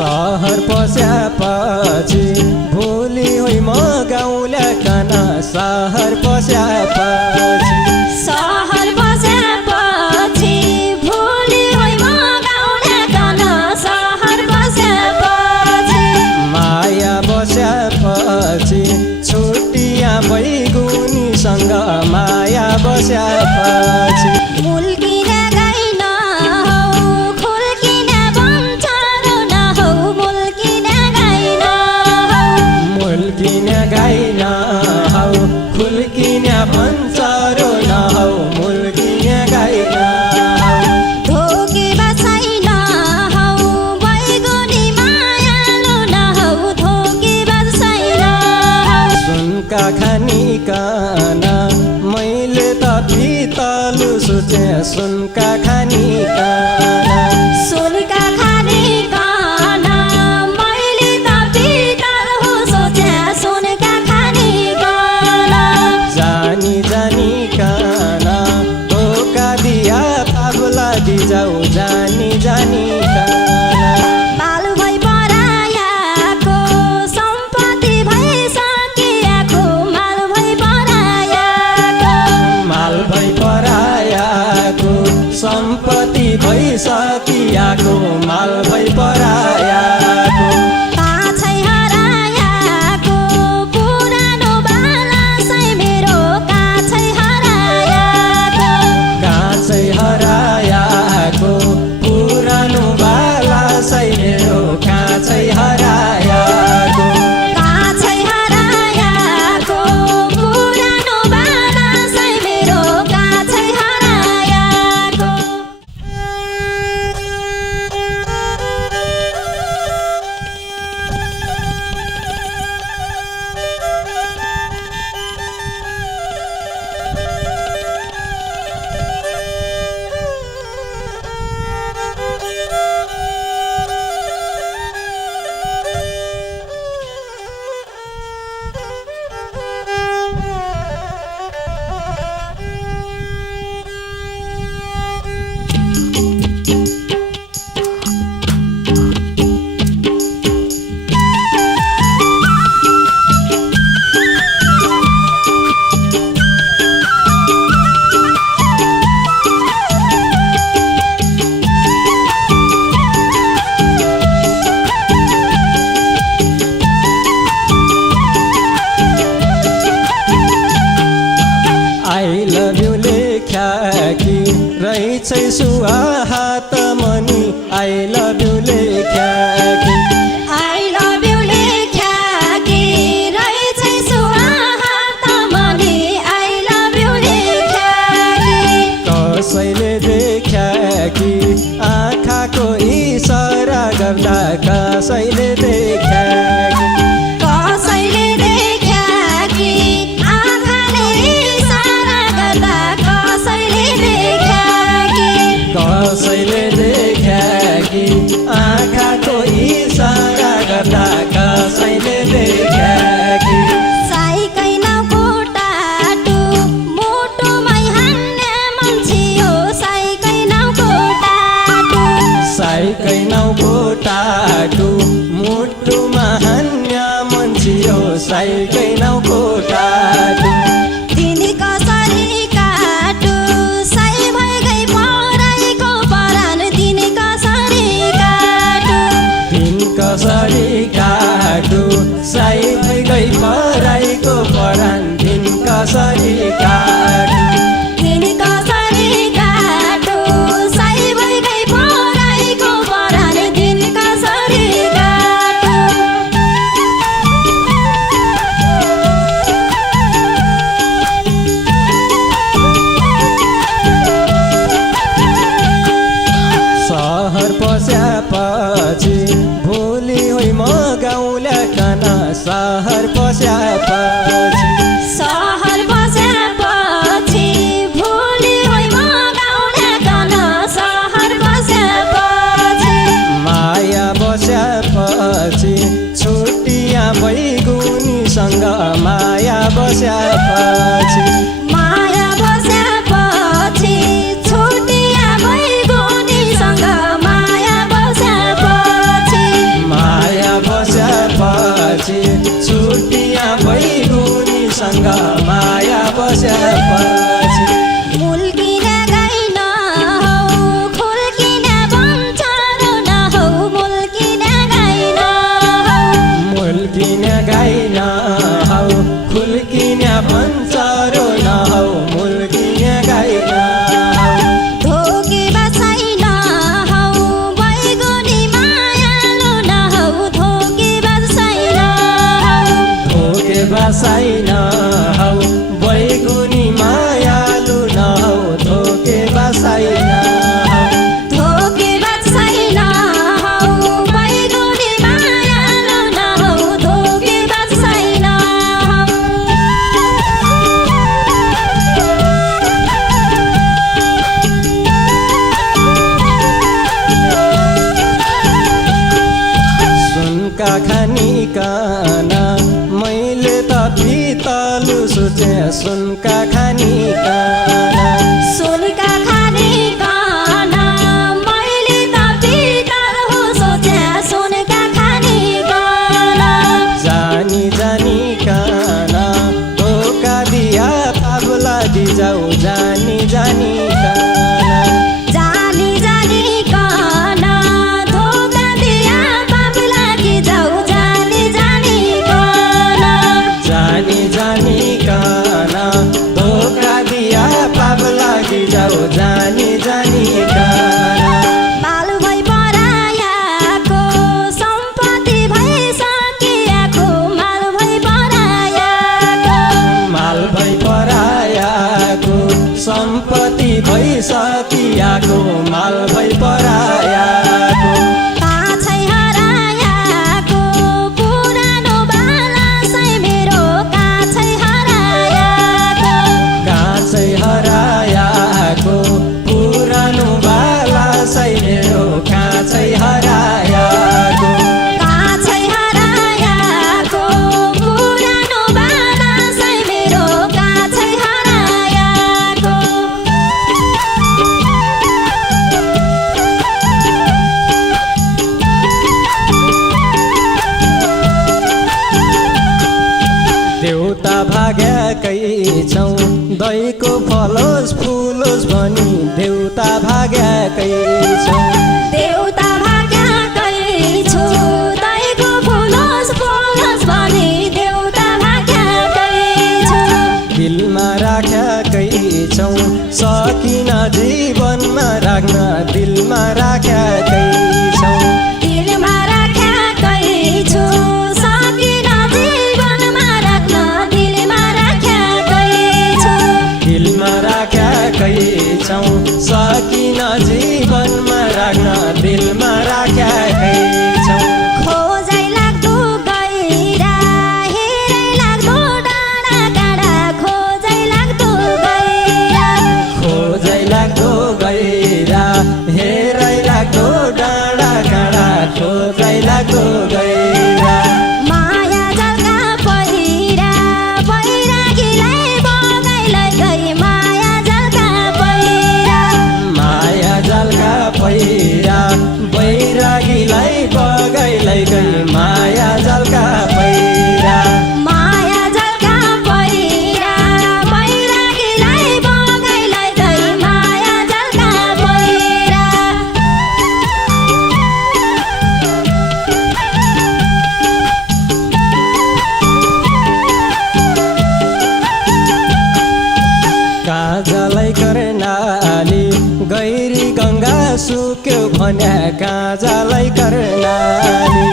सहर पस्यापछि भोलि होइ म गाउँल्या खाना सहर पस्यापछि सहर बसेपछि भोलि होइ म गाउँल्या खाना सहर बसेपछि माया बस्यापछि छुट्टिया बैगुनीसँग माया बस्यापछि मुल्किने गाई नहौ खुल्किने बन्चरो नहौ मुल्किने गाई नहौ मुल्किने गाई नहौ खुल्किने बन्चरो नहौ मुल्किने गाई नहौ धोके बसाइ नहौ बैगुनी मायालु नहौ धोके बसाइ नहौ सुनका खानिकन मैले त पितलु सोचे सुनका खानिकन सुनका खानिकन मैले त पितल हो सोचे सुनका खानिकन जानी जानिकन धोका दिया पाबला दिजाऊ जानी जानिकन बालु भई परायाको सम्पत्ति भइसकिएको माल भई परायाको माल भई परायाको सम्पत्ति भइसकियाको माल भई परायाको काछै हरायाको पुरानो बालासै मेरो काछै हरायाको काँचै हरायाको पुरानो बालासै मेरो काँचै हरायाको काछै हरायाको पुरानो बालासै मेरो काछै हरायाको आई लभ यु लेख्या कि रहेछै सुहा हात मनी आई लभ यु लेख्या कि आई लभ यु लेख्या कि रहेछै सुहात मनी आई लभ यु लेख्या कि कसैले देख्या कि आँखाको इसारा गर्दा कसैले देख्या कि कसैले देख्या कि आँखाले इसारा गर्दा कसैले देख्या कि कसैले देख्या कि आँखाको इसारा गर्दा कसैले देख्या कि साइकै नाउको टाटु मुटुमै हान्ने मान्छे हो साइकै नाउको टाटु साइकै नाउको टाटु मुटुमा हान्या मान्छे हो साइकै नाउको टाटु तिनी कसरी काटु साइ भइगई पराइको परान तिनी कसरी काटु तिन कसरी काटु साइ भइगई पराइको परान तिन कसरी काटु तिनी कसरी काटु साइ भइगई पराइको परान तिनी कसरी काटु सहर पस्यापछि भोलि होइ म गाउँल्या खाना सहर पस्यापछि सहर बसेपछि भोलि होइ म गाउँल्या खाना सहर बसेपछि माया बस्यापछि छुट्टिया बैगुनीसँग माया बस्यापछि माया बसेपछि छुट्टिया बैगुनीसँग माया बसेपछि सुनका खानिकन मैले त पितलु सोचे सुनका खानिकन सुनका खानिकन मैले त पितल हो सोचे सुनका खानिकन जानी जानिकन धोका दिया पाप लागि जाऊ जानी जानिकन जानी जानिकन धोका दिया पाप लागि जाऊ जानी जानिकन जानी जानिकन धोका दिया पाप लागि जाऊ जानी जानिकन बालु भई परायाको सम्पत्ति भइसकियाको माल भई परायाको माल भई परायाको सम्पत्ति भइसकियाको माल भई परायाको काछै हरायाको पुरानो बालासै मेरो काछै हरायाको काँचै हरायाको पुरानो बाला सै मेरो काँचै हरायाको काछै हरायाको पुरानो बालासै मेरो काछै हरायाको देउता भाग्याकै छौ दैको फलोस् फुलोस् भनी देउता भाग्याकै छौ देउता भाग्याकै छु दैको फुलोस् फुलोस् भनी देउता भाग्याकै छु दिलमा राख्याकै छौ सकिन जीवनमा राख्न दिलमा राख्याकै छौ दिलमा राख्याकै छु सकिन जीवनमा राख्न दिलमा राख्याकै छु दिलमा राख्याकै छौ सकिन जीवनमा राख्न दिलमा राख्याकै छौ खोजै लाग्दो गैरा हेरै लाग्दो डाँडा काँडा खोजै लाग्दो गैरा खोजै लाग्दो गैरा हेरै लाग्दो डाँडा काँडा खोजै लाग्दो गैरा माया जलका पहिरा बैरागीलाई बगाइलाई गई माया जलका पहिरा माया जलका पहिरा बैरागीलाई बगाइलाई गई माया जलका पहिरा माया जलका पहिरा बैरागीलाई बगाइलाई गई माया जलका पहिरा काजलाई कर्णाली गैरी गङ्गा सुक्यो भन्या काजलाई कर्णाली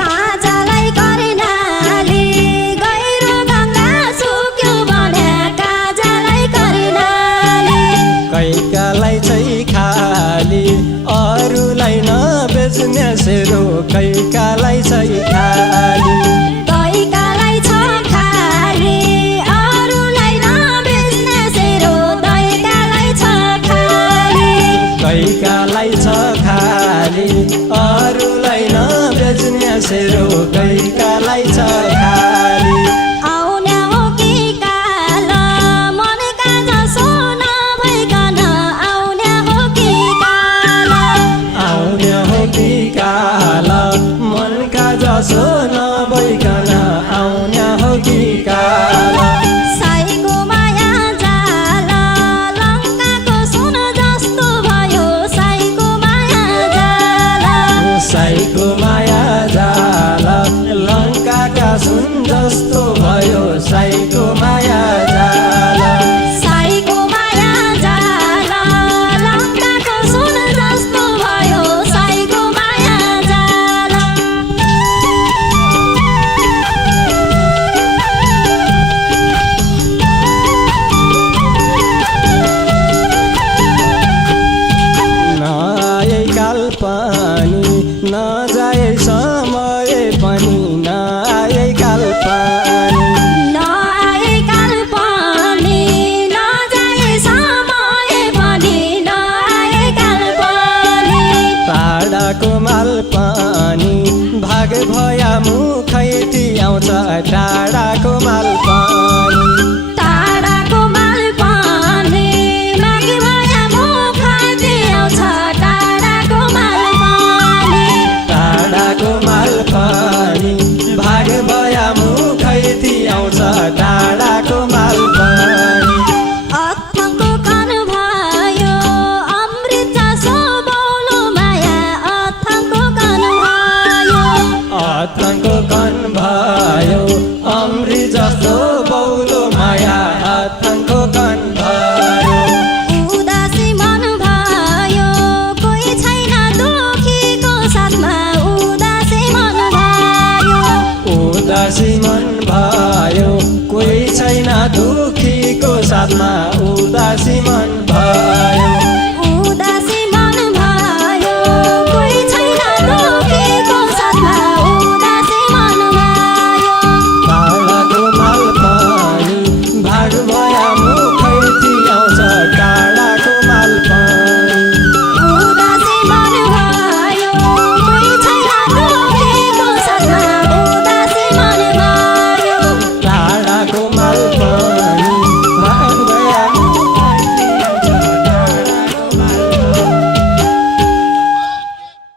काजलाई कर्णाली गहिरो गङ्गा सुक्यो भने काजलाई कर्णाली कैकालाई चाहिँ खाली अरूलाई नबेच्ने सेरो कैकालाई चाहिँ खाली दैकालाई छ खाली अरूलाई नबेच्ने सेरो दैकालाई छ खाली कैकालाई छ खाली अरूलाई नबेच्ने सेरो कैकालाई छ खाली आउन्या हो कि काल मनका जसो नभइकन आउन्या हो कि काल आउने हो कि काल मनका जसो नभइकन आउने हो कि काल साईको माया जाल लङ्काको सुन जस्तो भयो साईको माया जाल साईको माया जाल लङ्काका सुन जस्तो भयो साईको माया जाल साईको माया जाल लङ्काको सुन जस्तो भयो साईको माया जाल नआए काल पानी नजाए भाग भया मुखैती आउँछ टाढाको माल पनि टाढाको माल पानी भाग भया मुखैती आउँछ टाढाको माल पानी टाढाको माल पनि भाग भया मुखैती आउँछ टाढाको माल पनि अथाङ्गको कान भयो अमृत जसो बौलो माया अथाङ्गको कान भयो अथाङ्गको कन भयो अमृत जस्तो बौलो माया अथाङ्गको कन भयो उदासी मन भयो कोही छैन दुखीको साथमा उदासी मन भयो उदासी मन भयो कोही छैन दुखीको साथमा उदासी मन भयो